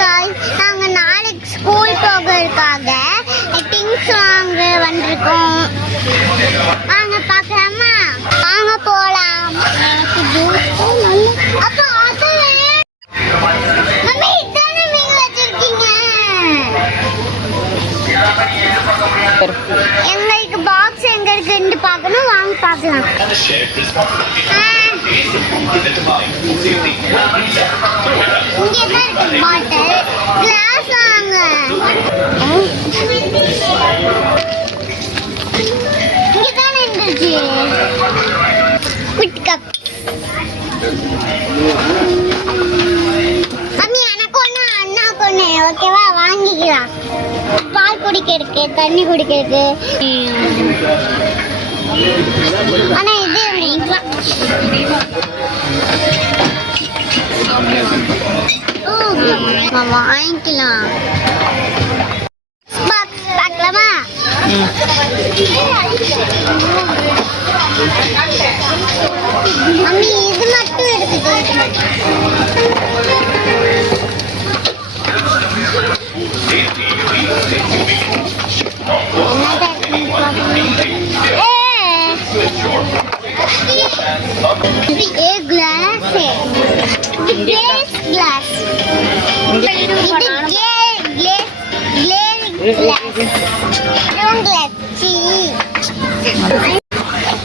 guys, நாங்க நாளைக்கு school போகிறதுக்காக திங்ஸ் வாங்க வந்திருக்கோம். வாங்க பார்க்கலாமா? வாங்க போலாம். அப்போ அது மம்மி இதானே நீங்க வச்சிருக்கீங்க. எங்களுக்கு பாக்ஸ் எங்க இருக்குன்னு பார்க்கணும். வாங்க பார்க்கலாம். இங்கே தான் இருக்கு பாட்டில். கிளாஸ் வாங்க. இங்கே தானே இருந்துச்சு குட்டி கப். மம்மி எனக்கு ஒன்று அண்ணாக்கு ஒன்று. ஓகேவா? வாங்கிக்கலாம். பால் குடிக்கிறதுக்கு, தண்ணி குடிக்கிறதுக்கு. ஆனா இது வாங்கிக்கலாம். பார்க்கலாமா? மம்மி இது மட்டும் இருக்குது.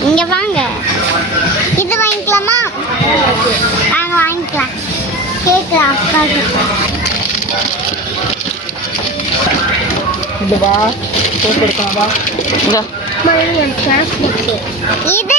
இங்க வாங்க. இது வாங்கிக்கலாமா? நாங்க வாங்கிக்கலாம். கேட்கலாம். இதுவா போட்டு எடுக்கலாமா? இது